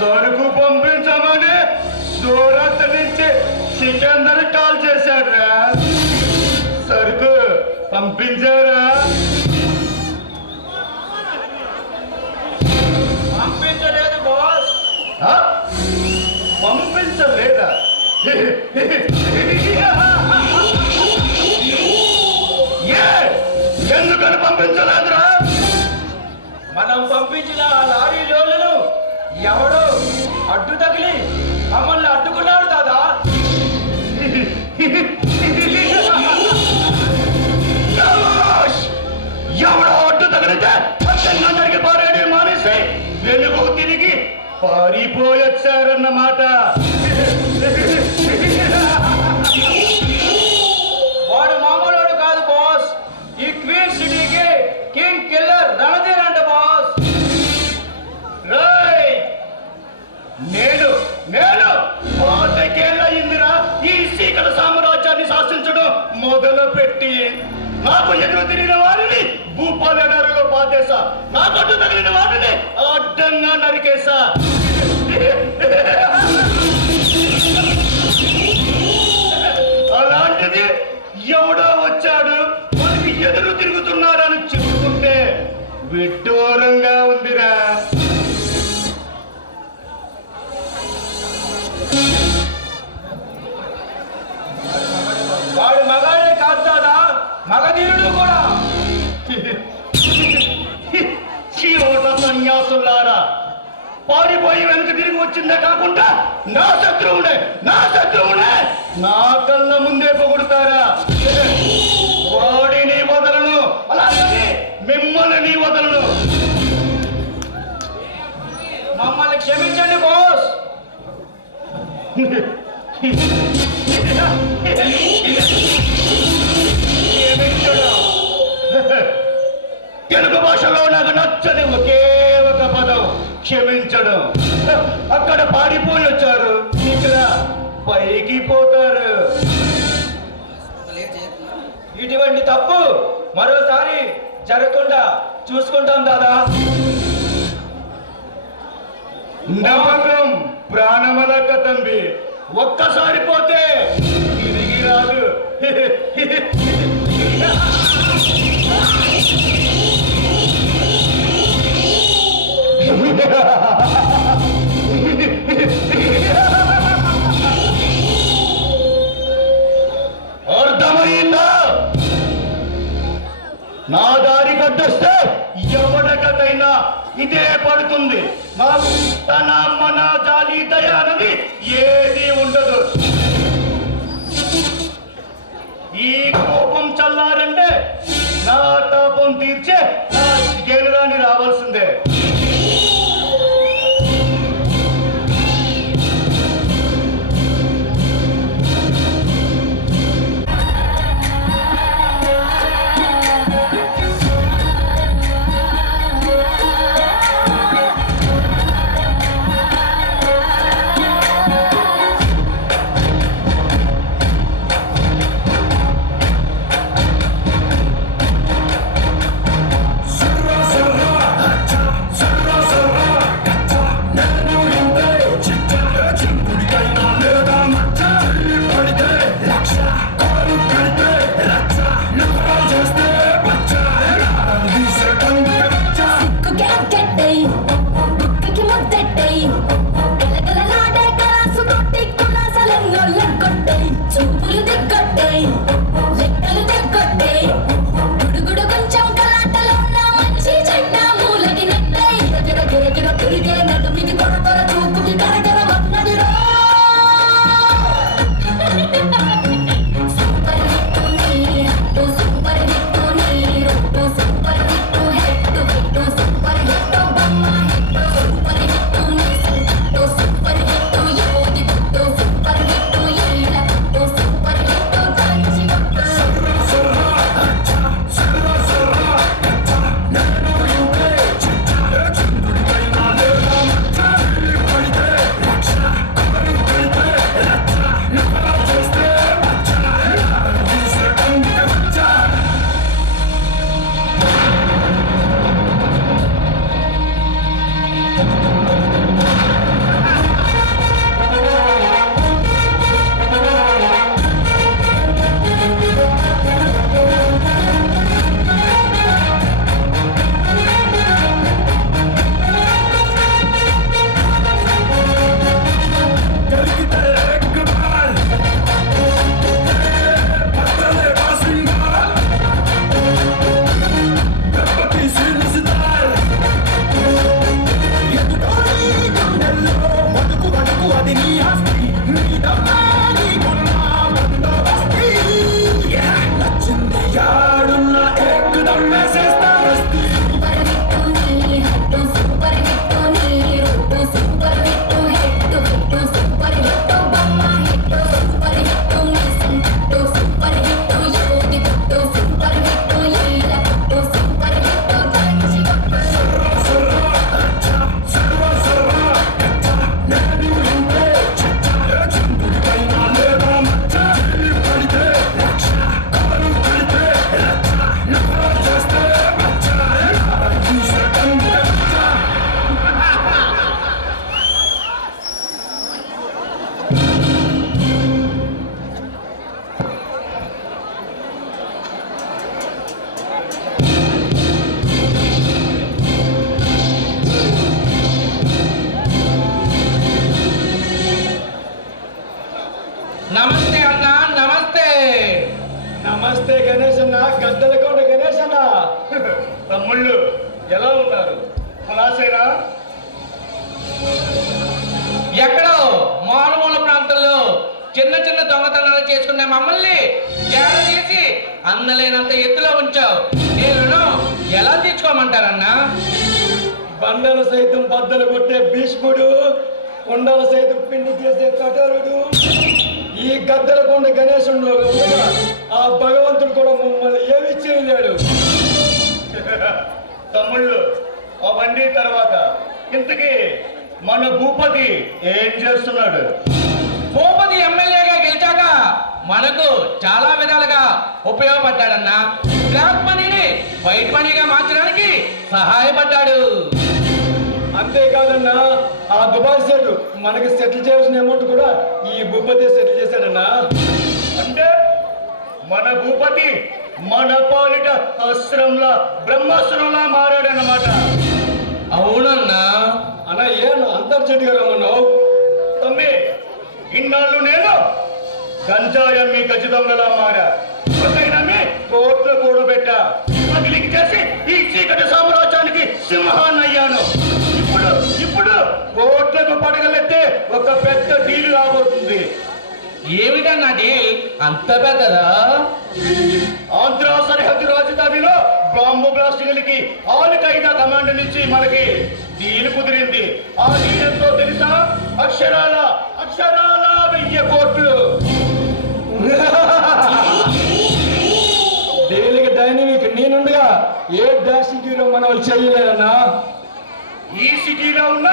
సరుకు పంపించమని సూరత్ నుంచి సికందర్ కాల్ చేశారా? సరుకు పంపించారా? పంపించలేదు బాస్. పంపించలేదా? ఎందుకని పంపించలేదురా? మనం పంపించిన ఆ లారీ లోన్లను ఎవడో అడ్డు తగిలి మమ్మల్ని అడ్డుకున్నాడు దాదా. ఎవడో అడ్డు తగిలితే అందరికి పారేది మానేసి వెలుగు తిరిగి పారిపోయొచ్చారన్నమాట. వాడు మామూలు కాదు బాస్. ఈ క్వీన్ సిటీకి కింగ్ కిల్లర్ రణధీర్ అంట బాస్. నేను నేను పాతకేళ్ళ ఇందిరా ఈ సీకల సామ్రాజ్యాన్ని శాసించడం మొదలు పెట్టి నాకు ఎదురు తిరిగిన వారిని భూపాలెడారిలో పాతేసా, నాకు అడ్డు తగిలిన వారిని అడ్డంగా నరికేసా. అలాంటిది ఎవడో వచ్చాడు మనకి ఎదురు తిరుగుతున్నాడని చెప్పుకుంటే విడ్డూరంగా ఉందిరా. వాడు మగాడే కాదు దాదా, మగధీరుడు కూడా. చీరోట సన్యాసులారా, పారిపోయి వెనక తిరిగి వచ్చిందే కాకుండా నా శత్రువునే నా కళ్ళ ముందే పొగుడుతారా? వాడిని వదలను, అలాగే మిమ్మల్ని వదలను. మమ్మల్ని క్షమించండి బాస్. తెలుగు భాషలో నాకు నచ్చని ఒకే ఒక పదం క్షమించడం. అక్కడ పారిపోయి వచ్చారు, ఇక్కడ పైకి పోతారు. ఇటువంటి తప్పు మరోసారి జరగకుండా చూసుకుంటాం దాదా. నమ్మకం ప్రాణమలక్క తంబి, ఒక్కసారి పోతే తిరిగి రాదు. అర్థమైందా? నా దారి కట్టొస్తే ఎవరికైనా ఇదే పడుతుంది. నాకు తన మన జాలి దయ అన్నది ఏది ఉండదు. ఈ కోపం చల్లారంటే నా తాపం తీర్చే నా గెలురాని రావాల్సిందే. తమ్ముళ్ళు ఎలా ఉన్నారు? కులాసేనా? ఎక్కడో మారుమూల ప్రాంతంలో చిన్న చిన్న దొంగతనాలు చేసుకునే మమ్మల్ని జాడ చేసి అందలేనంత ఎత్తులో ఉంచావు. నేను ఎలా తీర్చుకోమంటారన్నా? బండలు సైతం బద్దలు కొట్టే భీష్ముడు, కొండలు సైతం పిండి చేసే కఠరుడు, ఈ గద్దల కొండ గణేశుడిలో ఉండగా ఆ భగవంతుడు కూడా మమ్మల్ని ఏమి చేయలేడు. తమ్ముళ్ళు అవన్నీ తర్వాత ఇంతకీ మన భూపతి ఏం చేస్తున్నాడు? భూపతి ఎమ్మెల్యేగా గెలిచాక మనకు చాలా విధాలుగా ఉపయోగపడ్డాడన్నా. బ్లాక్ మనీని వైట్ మనీగా మార్చడానికి సహాయపడ్డాడు. అంతేకాదన్నా, ఆ దుబాయ్ సెట్ మనకి సెటిల్ చేయాల్సిన అమౌంట్ కూడా ఈ భూపతి సెటిల్ చేశాడన్నా. అంటే మన భూపతి మన పాలిట అస్త్రంలా బ్రహ్మాస్త్రంలా మారాడన్నమాట. అవునన్నా. అన్న ఏం అంతర్జెంటుగా రమ్మన్నావు? తమ్మి, ఇన్నాళ్ళు నేను గంజాయమ్మి ఖచ్చితంగా మారా, ఒకైనమ్మి కోట్లు కూడబెట్టా, పగిలికి చేసి ఈ చీకటి సామ్రాజ్యానికి సింహాన్నయ్యాను. ఇప్పుడు ఇప్పుడు కోట్లకు పడగలెత్తే ఒక పెద్ద డీల్ రాబోతుంది. ఏమిటన్నా డీల్ అంత పెద్దదా? ఆంధ్ర సరిహద్దు రాజధానిలో బాంబు బ్లాస్టింగ్లకి ఆల్ ఖైదా కమాండ్ నుంచి మనకి డీల్ కుదిరింది. ఆ డీల్ ఎంతో తెలుసా? అక్షరాల 1000 కోట్లు. డైలీకి డైనమిక్ నేనుండగా ఏ డాషింగ్ హీరో మన వాళ్ళు చేయలేరన్నా. ఈ సిటీలో ఉన్న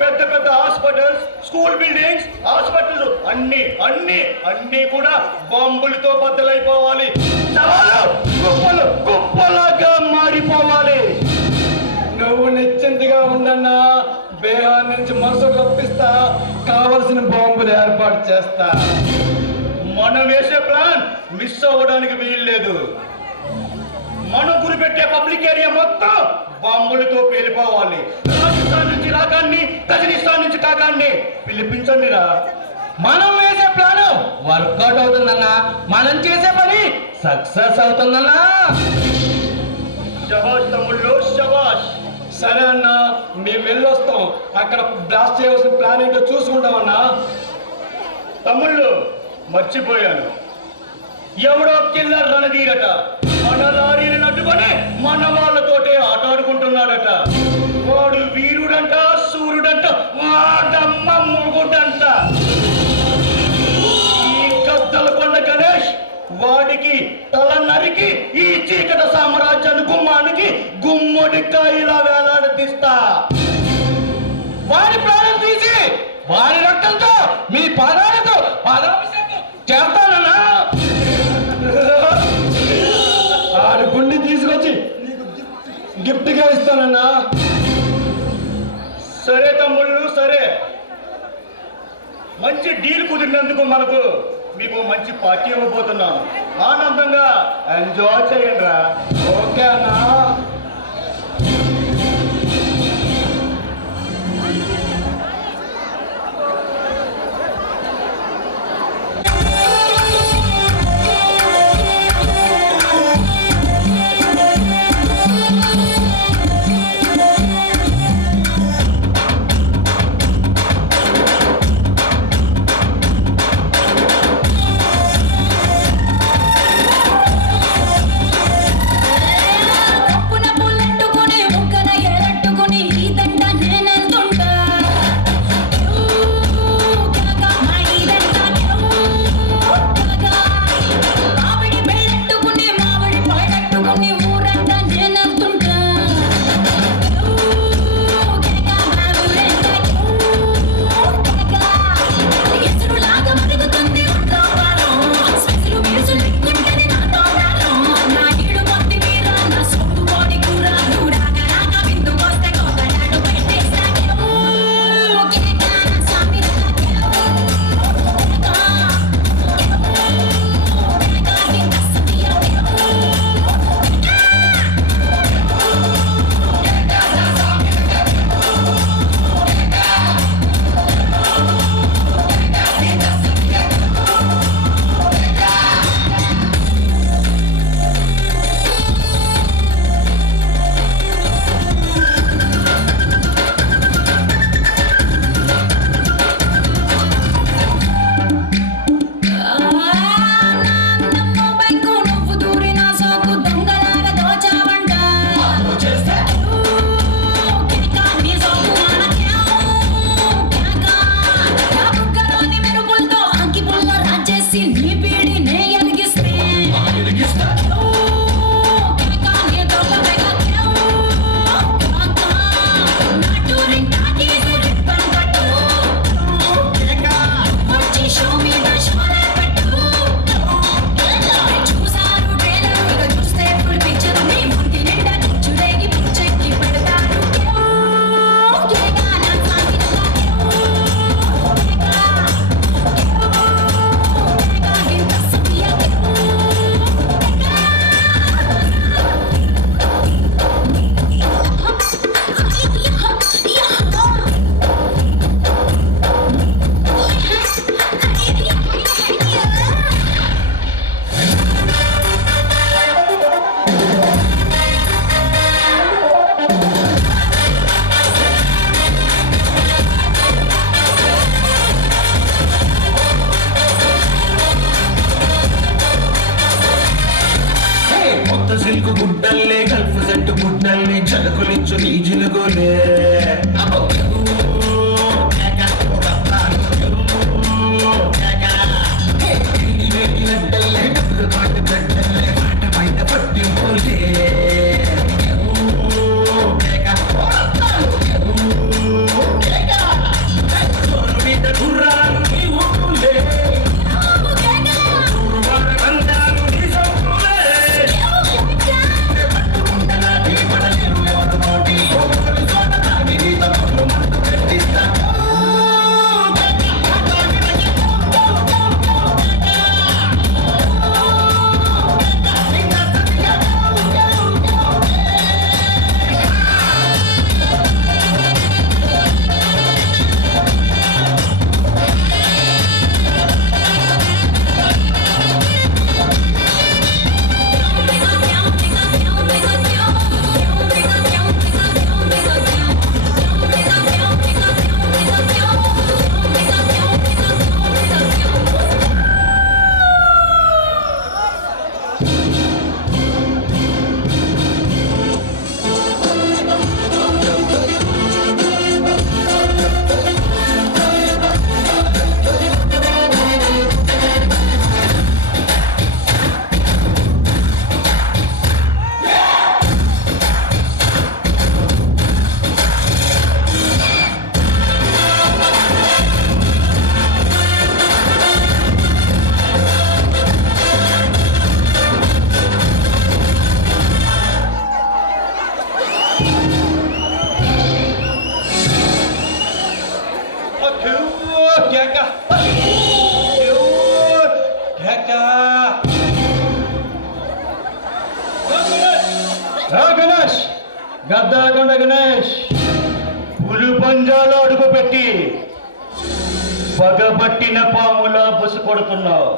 పెద్ద పెద్ద హాస్పిటల్స్, స్కూల్ బిల్డింగ్స్, హాస్పిటల్స్ అన్ని అన్ని అన్ని కూడా బాంబులతో బద్దలైపోవాలి. శవాలు కుప్పలు కుప్పలాగా మారిపోవాలి. నువ్వు నిశ్చింతగా ఉండన్నా, బేహార్ నుంచి మనసు రప్పిస్తా, కావలసిన బాంబులు ఏర్పాటు చేస్తా. మనం వేసే ప్లాన్ మిస్ అవ్వడానికి వీల్లేదు. మనం గురిపెట్టే పబ్లిక్ ఏరియా మొత్తం బాంబులతో పేలిపోవాలి. రాజస్థాన్ నుంచి రాకాన్ని, కజకిస్తాన్ నుంచి కాకాన్ని పిలిపించండి రా. మనం వేసే ప్లాన్ వర్కౌట్ అవుతుందన్నా. మనం చేసే పని సక్సెస్ అవుతుందన్నా. శబాష్ తమ్ముళ్ళు, శబాష్. సరే అన్నా, మేము వెళ్ళొస్తాం. అక్కడ బ్లాస్ట్ చేయవలసిన ప్లాన్ ఏంటో చూసుకుంటామన్నా. తమ్ముళ్ళు మర్చిపోయాను, ఎవడో కిల్లర్ రణధీరట మన లారీలను అడ్డుకొని మన వాళ్ళతోటే ఆటాడుకుంటున్నాడట. వాడు వీరుడంట, సూర్యుడంట, వాడమ్మ మొగుడంట. ఈ గద్దల కొండ గణేష్ వాడికి తల నరికి ఈ చీకట సామ్రాజ్యాన్ని గుమ్మానికి గుమ్మడికాయలా వేలాడదీస్తా. వారి ప్రాణం తీసి వారి రక్తంతో మీ పాదాలతో పాదాభిషేకం చేస్తానన్నా. ఆడి గుండి తీసుకొచ్చి నీకు గిఫ్ట్గా ఇస్తానన్నా. సరే తమ్ముళ్ళు, సరే. మంచి డీల్ కుదిరినందుకు మీకు మంచి పార్టీ ఇవ్వబోతున్నాను. ఆనందంగా ఎంజాయ్ చేయండి రా. ఓకే అన్నా. కప్పున చితకులించు నీ జిలుగులే గణేష్ గద్దాకొండ గణేష్ పులి పంజాలో అడుగుపెట్టి పగబట్టిన పాములా బుస కొడుతున్నావు.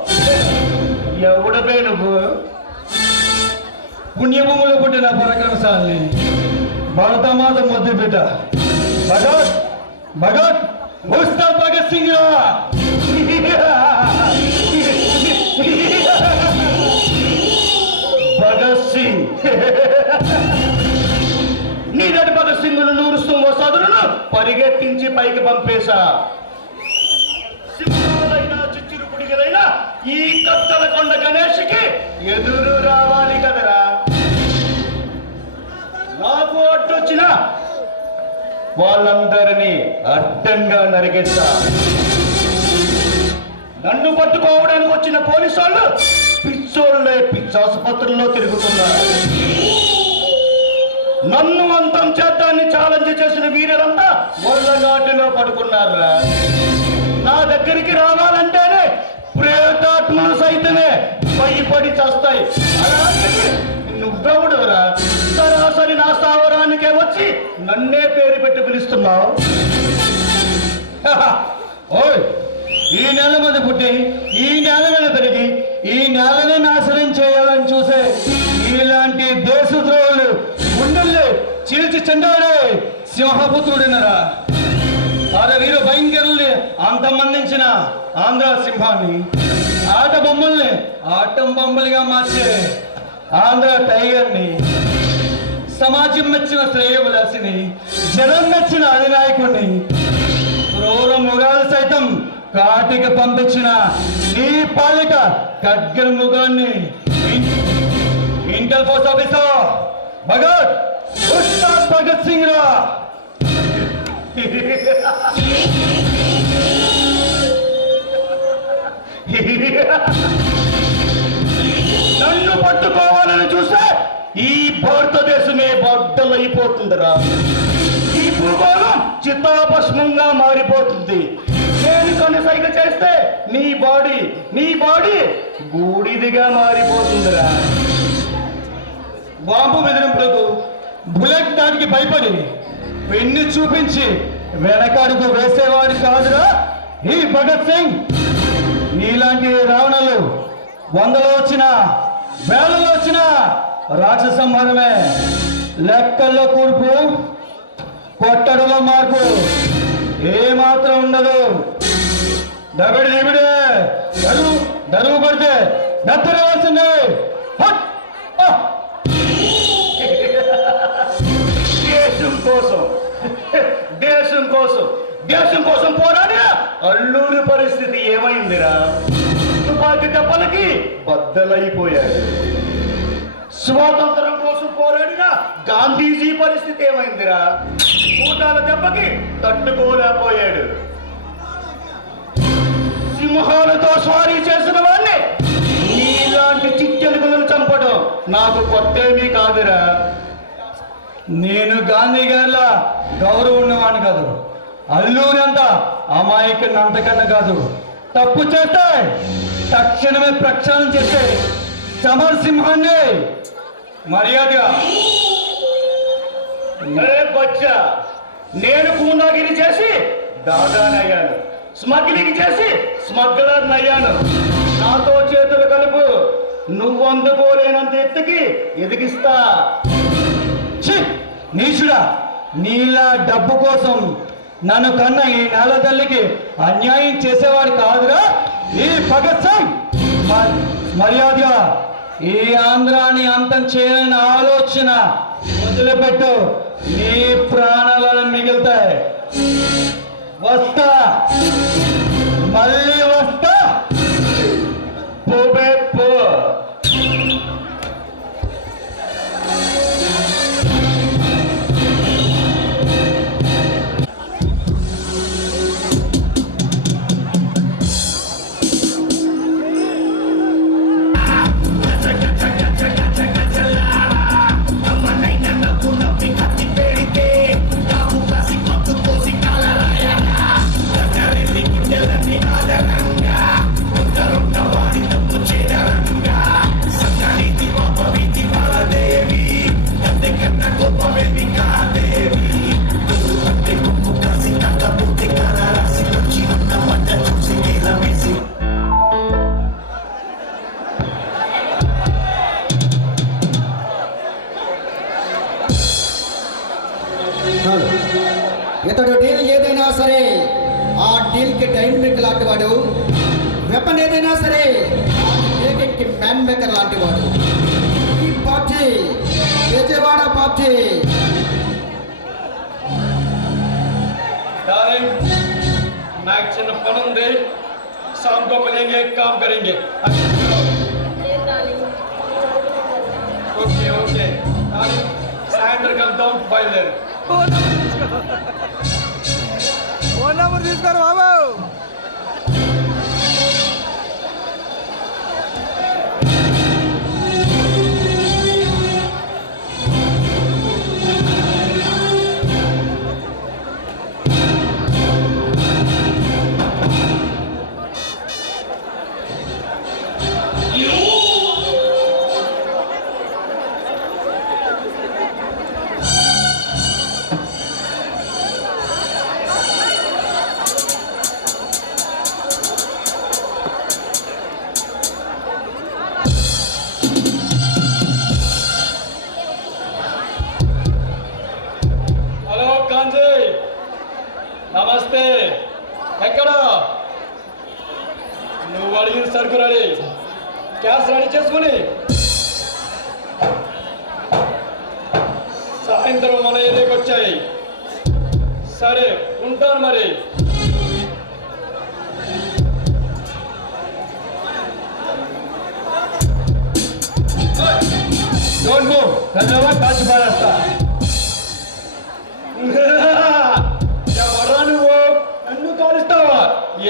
ఎవడబే నువ్వు? పుణ్యభూములు పుట్టిన పరకరసాన్ని భరతమాత ముద్దు బిడ్డ భగత్ భగత్ ఉస్తాద్ భగత్ సింగ్ రా. భగత్ సింగ్ నీదటి భగత్ సింగ్ను నూరుస్తూ సదులను పరిగెట్టించి పైకి పంపేశా. సింహాలైనా చిచ్చురు పుడిగలైనా ఈ కత్తలకొండ గణేష్కి ఎదురు రావాలి కదరా. నాకు అడ్డొచ్చిన వాళ్ళందరినీ అడ్డంగా నరికేస్తా. నన్ను పట్టుకోవడానికి వచ్చిన పోలీసు వాళ్ళు పిచ్చోళ్ళే పిచ్చాసుపత్రుల్లో తిరుగుతున్నారు. నన్ను అంతం చేద్దాన్ని ఛాలెంజ్ చేసిన వీరులంతా ఒళ్ళగాటిలో పడుకున్నారా. నా దగ్గరికి రావాలంటేనే ప్రేతాత్మలు సైతమే భయపడి చేస్తాయి. అలాంటిది నువ్వెవడురా సరాసరి నా స్థావరానికే వచ్చి నన్నే పేరు పెట్టి పిలుస్తున్నావు? ఓయ్, ఈ నేల మీద పుట్టి ఈ నేల మీద పెరిగి ఈ నేలని నాశనం చేయాలని చూసే ఇలాంటి దేశద్రోహులు గుండెల్ని చీల్చి చెండాడే సింహపుత్రుడినరా. వీరు భయంకరుల్ని అంతమందించిన ఆంధ్ర సింహాన్ని, ఆట బొమ్మల్ని ఆటం బొమ్మలుగా మార్చే ఆంధ్ర టైగర్ని, సమాజం మెచ్చిన శ్రేయవిలాసిని, జనం మెచ్చిన అధినాయకుడిని, క్రూర మృగాలు సైతం కాటికి పంపించిన నీ పాలిట ఖడ్గర్ మృగాన్ని, inter post officer Bhagat Ustad Bhagat Singh రా. నన్ను పట్టుకోవాలని చూస్తే ఈ భారతదేశమే బద్దలైపోతుందిరా. ఈ భూగోళం చిత్తాభస్మంగా మారిపోతుంది. నేను కొన్ని సైగ చేస్తే నీ బాడీ బూడిదిగా మారిపోతుందిరా. బాంబు బెదిరింపులకు బుల్లెట్ దానికి భయపడి పెన్ను చూపించి వెనకాడుకు వేసేవాడు కాదురా ఈ భగత్ సింగ్. నీలాంటి రావణలు వందలో వచ్చినా వేలలో వచ్చినా రాక్షస సంహారమే. లెక్కల్లో కూర్పు, కొట్టడలో మార్పు ఏమాత్రం ఉండదు. దబడి దిబిడే దరువు కొడితే దత్తరవలసిందే. దేశం కోసం దేశం కోసం దేశం కోసం పోరాడిన అల్లూరి పరిస్థితి ఏమైందిరా? తుపాకీ దెబ్బలకి బద్దలైపోయాడు. స్వాతంత్రం కోసం పోరాడిన గాంధీజీ పరిస్థితి ఏమైందిరా? కూటాల దెబ్బకి తట్టుకోలేకపోయాడు. సింహాలతో స్వారీ చేసిన వాడిని నీలాంటి చిట్టెలుగులను చంపడం నాకు కొత్తేమీ కాదురా. నేను గాంధీ గారిలా గౌరవం ఉన్నవాడిని కాదు. అల్లూరి అంతా అమాయకుని అంతకన్నా కాదు. తప్పు చేస్తే తక్షణమే ప్రక్షాళన చేస్తే సమరసింహాన్ని మర్యాదగా. బచ్చా, నేను గూండాగిరి చేసి దాదానయ్యాను, స్మగ్లింగ్ చేసి స్మగ్లర్ అయ్యాను. నాతో చేతులు కలుపు, నువ్వు అందుకోలేనంత ఎత్తుకి ఎదిగిస్తా. నీచుడా, నీలా డబ్బు కోసం నన్ను కన్న ఈ నేల తల్లికి అన్యాయం చేసేవాడు కాదురా ఈ భగత్ సింగ్. మర్యాదగా ఈ ఆంధ్రాని అంతం చేయాలని ఆలోచన వదిలిపెట్టు, నీ ప్రాణాలను మిగులుతాయి. వస్తా, మళ్ళీ వస్తా. పోబే పో. ఇతడు డీల్ ఏదైనా సరే ఆ డీల్కి టైం మేకర్ లాంటి వాడు, వెపన్ ఏదైనా సరే ఆ టేకింగ్కి మ్యాన్ మేకర్ లాంటి వాడు. ఈ పార్టీ విజయవాడ పార్టీ. నాకు చిన్న పని ఉంది, शाम को मिलेंगे, काम करेंगे. ఓకే ఓకే, సాయంత్రం కలుద్దాం, బయలుదేరు. ఫోన్ నెంబర్ తీసుకోరు బాబు. నమస్తే. ఎక్కడ నువ్వు అడిగిన సరుకు రెడీ, క్యాష్ రెడీ చేసుకుని సాయంత్రం మన ఏరియాకి వచ్చాయి. సరే ఉంటాను మరి. డోంట్ మూవ్, కాల్చి పారేస్తా. ఎవరా నువ్వు? నన్ను కాలుస్తావా?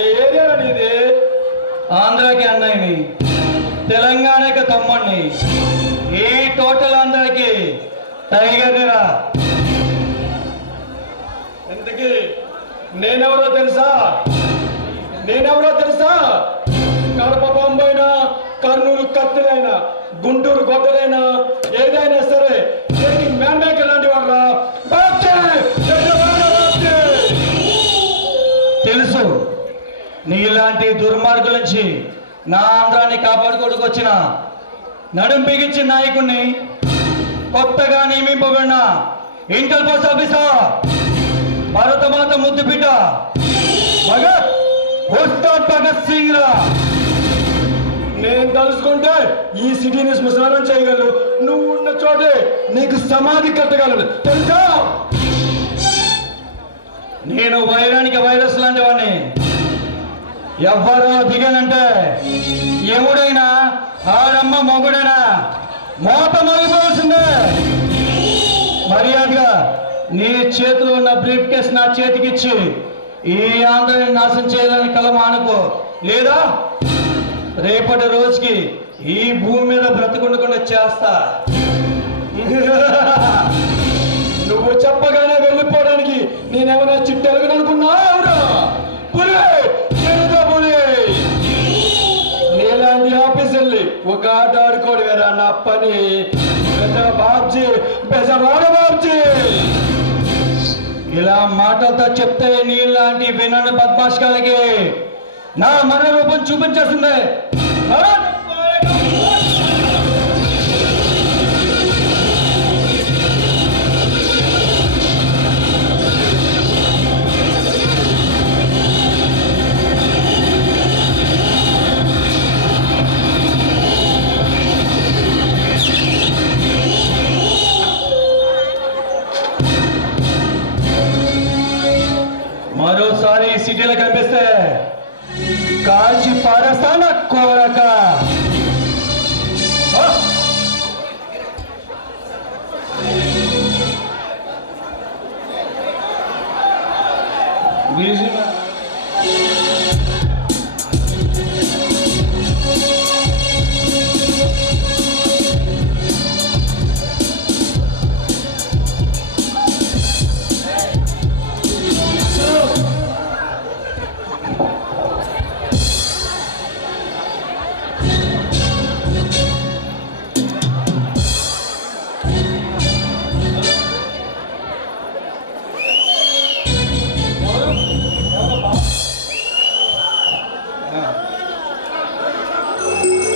ఏ ఏరియా అనేది? ఆంధ్రాకి అన్నయ్యని, తెలంగాణకి తమ్ముడిని, ఈ టోటల్ ఆంధ్రాకి టైగర్నిరా. ఎందుకు నేనెవరో తెలుసా? కడప బొంబైనా, కర్నూలు కత్తులైనా, గుంటూరు గొడ్డలైనా, ఏదైనా సరే మ్యాన్ మేకర్ లాంటి వాడు. తెలుసు, నీలాంటి దుర్మార్గుల నుంచి నా ఆంధ్రాన్ని కాపాడుకోవడానికి వచ్చిన నడుం బిగించిన నాయకుడిని, కొత్తగా నియమింపబడిన ఇంటర్ పోస్ట్ ఆఫీసర్ భారతమాత ముద్దు బిడ్డ భగత్ సింగ్ రా. నేను తలుసుకుంటే ఈ సిటీని శ్మశానం చేయగలను. నువ్వు ఉన్న చోటే నీకు సమాధి కట్టగలను తెలుసా? నేను వైరానికి వైరస్ లాంటి వాడిని. ఎవ్వరో దిగానంటే ఎముడైనా ఆడమ్మ మొగుడైనా మోత మోగిపోవాల్సిందే. మర్యాదగా నీ చేతిలో ఉన్న బ్రీఫ్ కేస్ నా చేతికిచ్చి ఈ ఆంధ్రని నాశనం చేయాలని కలం ఆనుకో, లేదా రేపటి రోజుకి ఈ భూమి మీద బ్రతుకుండకుండా చేస్తా. నువ్వు చెప్పగానే వెళ్ళిపోవడానికి నేనేమైనా చిట్టెలుగుననుకున్నావురా? పులి చెరుతో పులి. నీలాంటి ఆఫీసర్లు ఒక ఆట ఆడుకోడు వేరా నా పని. బెజవాడ బాబ్జీ ఇలా మాటలతో చెప్తే నీలాంటి వినని బద్మాష్కాలకి నా మన రూపం చూపించేసిందే. మరోసారి ఈ సిటీలో కనిపిస్తే కాల్చి పారేస్తాను కోరక.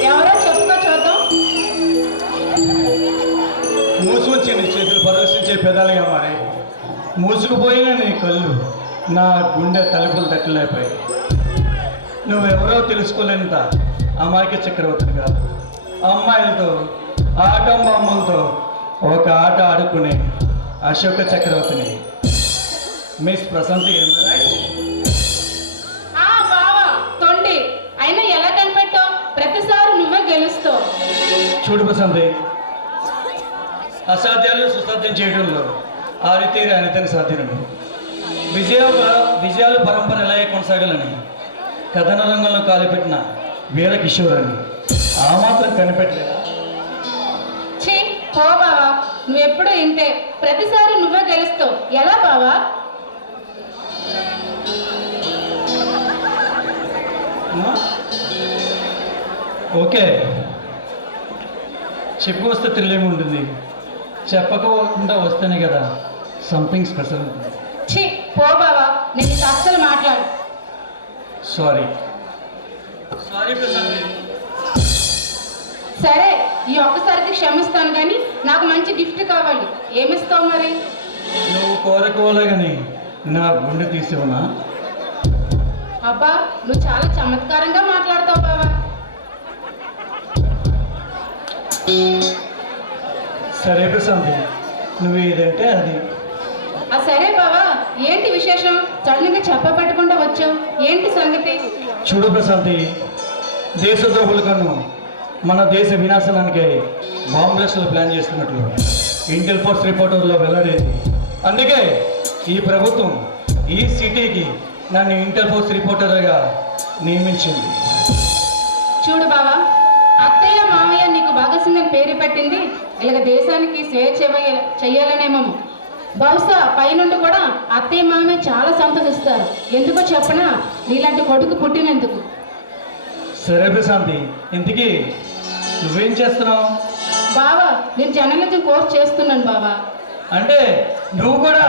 ఎవరో చెప్పుకో చూద్దాం. మూసుకొచ్చి నీ చేతులు ప్రదర్శించే పెదాలుగా మారి మూసుకుపోయిన నీ కళ్ళు నా గుండె తలుపులు తట్టలేకపోయాయి. నువ్వెవరో తెలుసుకోలేనంత అమాయక చక్రవర్తిని కాదు. అమ్మాయిలతో ఆటంబొమ్మలతో ఒక ఆట ఆడుకునే అశోక చక్రవర్తిని. మిస్ ప్రశాంతి. బావా తొండి అయినా ఎలా కనిపెట్టావు? ప్రతిసారి నువ్వే గెలుస్తావు. చూడు ప్రశాంతి, అసాధ్యాలు సుసాధ్యం చేయడంలో ఆరితేరి అనితని సాధ్యం. విజయాలు పరంపర ఎలాగే కొనసాగాలని కథన రంగంలో కాలిపెట్టిన వీర కిషోరాన్ని ఆ మాత్రం కనిపెట్టలేదా? ఛీ పో బావా, నువ్వెప్పుడు ఇంతే. ప్రతిసారి నువ్వే గెలుస్తావు. ఎలా బావా? ఓకే, చెప్పు వస్తే థ్రిల్ ఉంటుంది, చెప్పకుండా వస్తేనే కదా సంథింగ్ స్పెషల్ ఉంటుంది. ఛీ పో బావా, నేను ఇది అస్సలు మాట్లాడు. సారీ ప్రశాంతి. సరే, ఈ ఒక్కసారికి క్షమిస్తాను, కానీ నాకు మంచి గిఫ్ట్ కావాలి. ఏమిస్తావు మరి? నువ్వు కోరుకోలేగాని నా గుండె తీసేవనా? అబ్బా, నువ్వు చాలా చమత్కారంగా మాట్లాడతావు బావా. సరే ప్రశాంతి, నువ్వు ఏదంటే అది. సరే బావా, ఏంటి విశేషం? సడన్గా చెప్పబెట్టకుండా వచ్చావు, ఏంటి సంగతి? చూడు ప్రశాంతి, దేశద్రోహుల కన్ను మన దేశ వినాశనానికి బాంబ్ బ్లాస్టులు ప్లాన్ చేస్తున్నట్లు ఇంటెల్ ఫోర్స్ రిపోర్టర్లో వెల్లడైంది. అందుకే ఈ ప్రభుత్వం ఈ సిటీకి నన్ను ఇంటెల్ ఫోర్స్ రిపోర్టర్గా నియమించింది. చూడు బావా, అత్తయ్య మామయ్య నీకు భగత్ సింగ్ అని పేరు పెట్టింది ఇలాగ దేశానికి స్వేచ్ఛ చెయ్యాలనేమో. బహుశా పైనుండి కూడా అత్తయ్య మామయ్య చాలా సంతోషిస్తారు. ఎందుకో చెప్పనా? నీలాంటి కొడుకు పుట్టినందుకు. సరే ప్రశాంతి, ఇంతకీ నువ్వేం చేస్తున్నావు? బావా, నేను జర్నలిజం కోర్స్ చేస్తున్నాను బావా. అంటే నువ్వు కూడా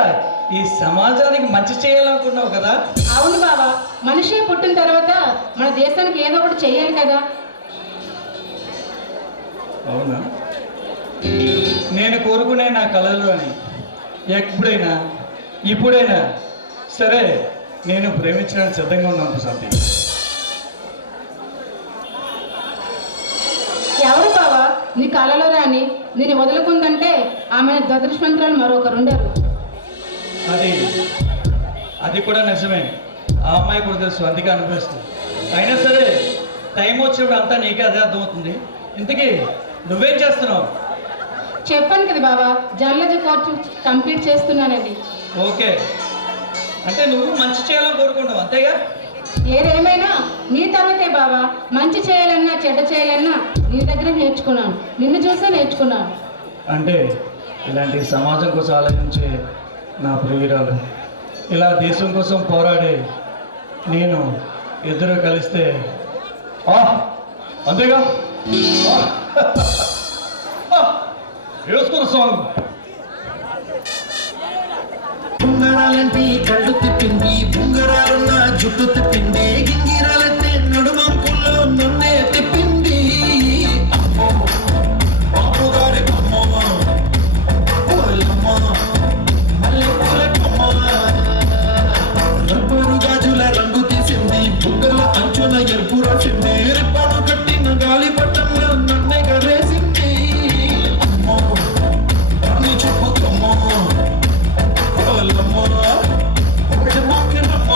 ఈ సమాజానికి మంచి చేయాలనుకున్నావు కదా? అవును బావా, మనిషి పుట్టిన తర్వాత మన దేశానికి ఏదో ఒకటి చెయ్యాలి కదా. అవునా? నేను కోరుకునే నా కళలోని ఎప్పుడైనా ఇప్పుడైనా సరే నేను ప్రేమించడానికి సిద్ధంగా ఉన్నాను ప్రశాంతి. ఎవరు బావా నీ కళలో రాని? నేను వదులుకుందంటే ఆమె దురదృష్టవంతురాలు మరొకరు ఉండరు. అది కూడా నిజమే. ఆ అమ్మాయి కూడా తెలుసు, అందుకే అనిపిస్తుంది. అయినా సరే టైం వచ్చినప్పుడు అంతా నీకే అదే అర్థమవుతుంది. ఇంతకీ నువ్వేం చేస్తున్నావు? చెప్పాను కదా బావా, జర్నలిజం కోర్సు కంప్లీట్ చేస్తున్నానండి. ఓకే, అంటే నువ్వు మంచి చేయాలని కోరుకుంటావు అంతేగా? ఏదేమైనా నీ తరగతే బావా, మంచి చేయాలన్నా చెడ్డ చేయాలన్నా నీ దగ్గర నేర్చుకున్నాను, నిన్ను చూసే నేర్చుకున్నాను. అంటే ఇలాంటి సమాజం కోసం ఆలోచించే నా ప్రియురాలు, ఇలా దేశం కోసం పోరాడే నేను ఇద్దరు కలిస్తే అంతేగా వేసుకున్న సాంగ్. ఉంగరాలంటే కళ్ళు తిప్పింది, ఉంగరాలున్న జుట్టు తిప్పింది, గింగిరాలంటే నడుమంపుల్లో నన్నే తిప్పింది. అమ్మో బాబు గారి బొమ్మ, పూలమ్మ మల్లె పూల కొమ్మ, రబ్బరు గాజుల రంగు తీసింది, బుగ్గల అంచున ఎరుపు రాసింది, రిబ్బను కట్టిన గాలి పట్టంలో నన్నే కరేసింది. అమ్మో రాణి చెప్పుకోమ్మ, పూలమ్మ ఒకటి మొక్కినమ్మ.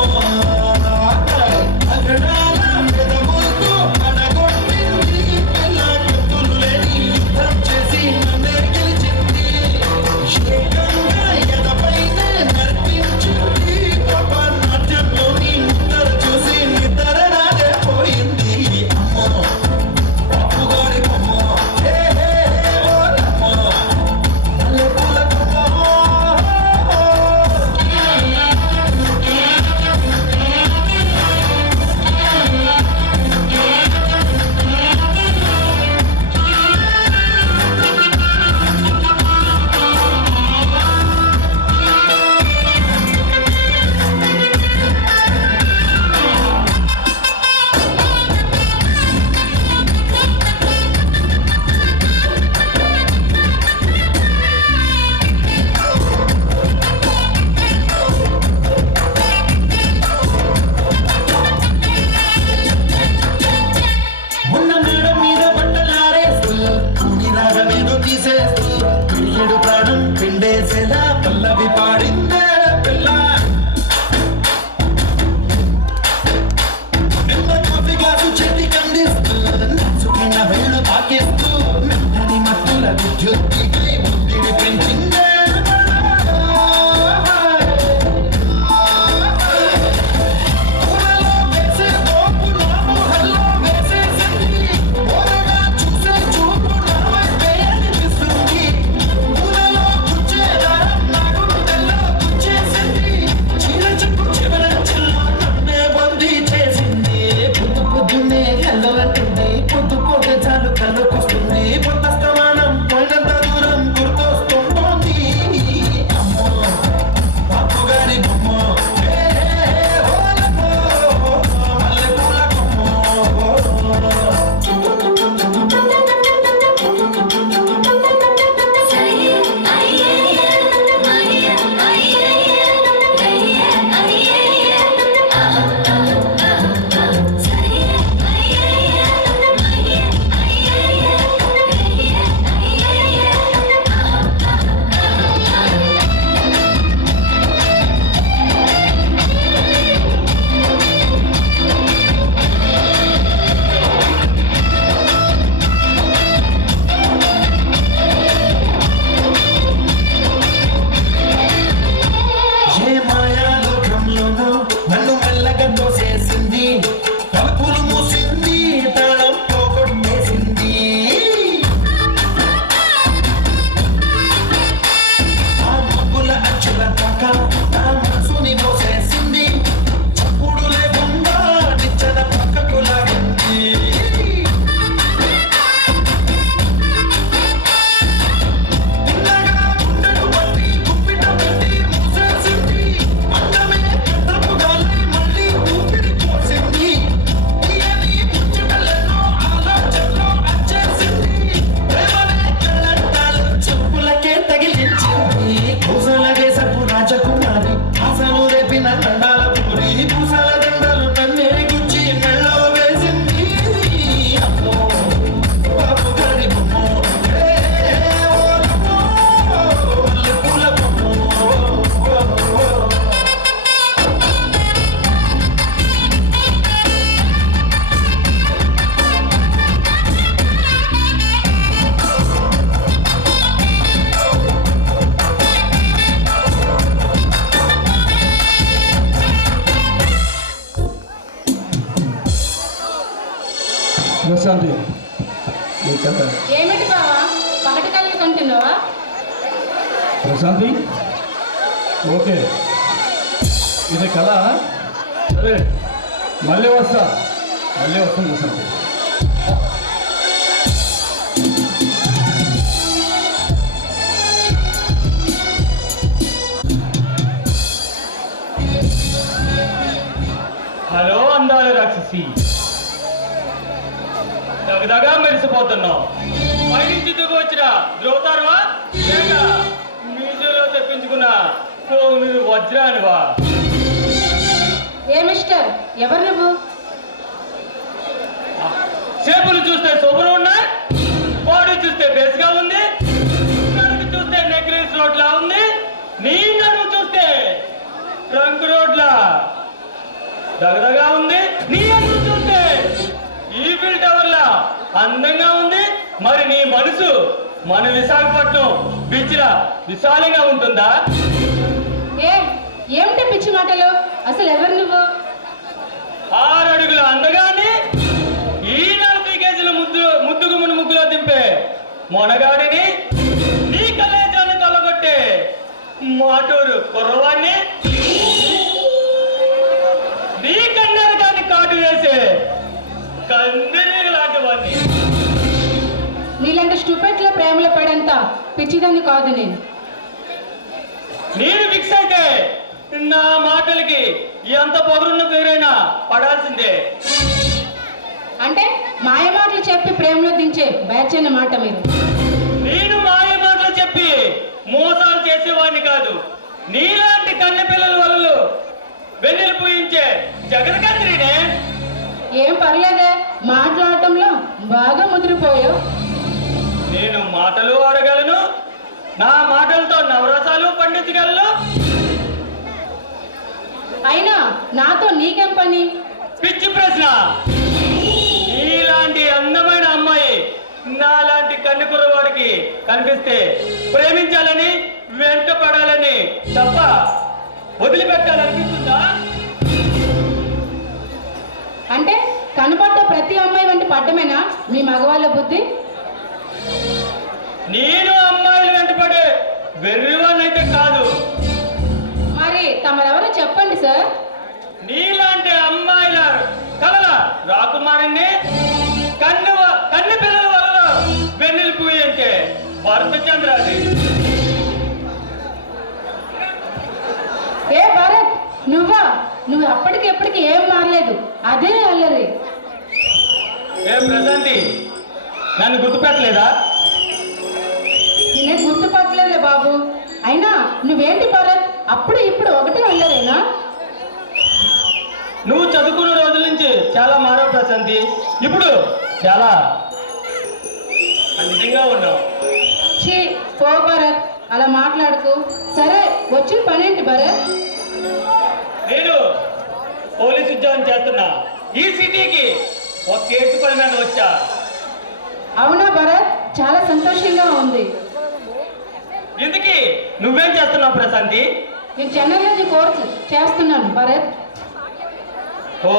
ప్రశాంతి నీ కథ. ఏమిటి బావా పగటి కళ్ళు కంటున్నావా? ప్రశాంతి ఓకే, ఇది కళ. సరే మళ్ళీ వస్తాను ప్రశాంతి. హలో అందాల రాక్షసి, దగదగా మెరిసిపోతున్నావు. పైనుంచి దిగు వచ్చిన ద్రోతారువా లేక మ్యూజియంలో తెప్పించుకున్న వజ్రానివా? ఏ మిస్టర్, ఎవరు నువ్వు? చేపులు చూస్తే శుభ్రం ఉన్నాయి, బాడీ చూస్తే బేస్గా ఉంది, నడుము చూస్తే నెక్లెస్ రోడ్లా ఉంది, నీ నడుము చూస్తే ట్రంక్ రోడ్లా దగదగా ఉంది, నీ అన్ను చూస్తే ఈఫిల్ టవర్లా అందంగా ఉంది. మరి నీ మనసు మన విశాఖపట్నం బీచ్లా విశాలంగా ఉంటుందా? ఏమిటి పిచ్చి మాటలు? అసలు ఎవరు నువ్వు? 6 అడుగుల అందగాన్ని ఈ 40 కేజీల ముద్దుగు ముగ్గులో దింపే మొనగాడిని, నీ కలేజాన్ని తొలగొట్టే మాటూరు కుర్రవాణ్ణి, నీ కన్నెరగాన్ని కాటు వేసే కందిరీగ లాంటి వాడిని. నీలాంటి స్టూపెట్ల ప్రేమలో పడేంత పిచ్చిదాన్ని కాదు నేను. నేను ఫిక్స్ అయితే నా మాటలకి ఎంత పొగరున్న పేరైనా పడాల్సిందే. అంటే మాయ మాటలు చెప్పి ప్రేమలో దించే బ్యాచ్ అన్న మాట మీరు. నేను మాయ మాటలు చెప్పి మోసాలు చేసేవాడిని కాదు, నీలాంటి కన్నె పిల్లల వల్ల వెన్నెలు పూయించే జగదకంత్రినే. ఏం పర్లేదే, మాట్లాడటంలో బాగా ముదిరిపోయావు. నేను మాటలు ఆడగలను, నా మాటలతో నవరసాలు పండించగలను. అయినా నాతో నీకేం పని? పిచ్చి ప్రశ్న. నీలాంటి అందమైన అమ్మాయి నాలాంటి కన్ను కుర్రవాడికి కనిపిస్తే ప్రేమించాలని వెంట పడాలని తప్ప వదిలిపెట్టాలనిపిస్తుందా? అంటే కనపడ్డ ప్రతి అమ్మాయి వెంట పడ్డమేనా మీ మగవాళ్ళ బుద్ధి? నేను అమ్మాయిలు వెంటపడే వెర్రివాణ్ణైతే కాదు. మరి తమరెవరో చెప్పండి సార్. నీలాంటి అమ్మాయిల కలల రాకుమారిని, కన్ను పిల్లల వల్ల వెన్నెలు పూయించే భరత చంద్రాది. ఏ భరత్, నువ్వు అప్పటికి ఎప్పటికి ఏం మారలేదు, అదే అల్లరి. ఏ ప్రశాంతి, నన్ను గుర్తుపెట్టలేదా? నేను గుర్తుపట్టలేదే బాబు. అయినా నువ్వేంటి భరత్, అప్పుడు ఇప్పుడు ఒకటే అల్లరేనా? నువ్వు చదువుకున్న రోజుల నుంచి చాలా మారావు ప్రశాంతి, ఇప్పుడు చాలా అందంగా ఉన్నావు. ఛీ పో భరత్, అలా మాట్లాడుకు. సరే వచ్చిన పనేంటి భరత్? నేను పోలీస్ ఉద్యోగం చేస్తున్నా. ఈ సిటీకి ఒక కేసు పని మీద వచ్చా. అవునా భరత్, చాలా సంతోషంగా ఉంది. ఇందుకీ నువ్వేం చేస్తున్నావు ప్రశాంతి? నేను చెన్నైలో కోర్సు చేస్తున్నాను భరత్. ఓ,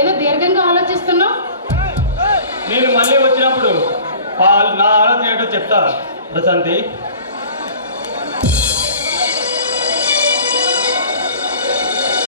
ఏదో దీర్ఘంగా ఆలోచిస్తున్నావు? నేను మళ్ళీ వచ్చినప్పుడు నా ఆలోచన ఏంటో చెప్తా ప్రశాంతి.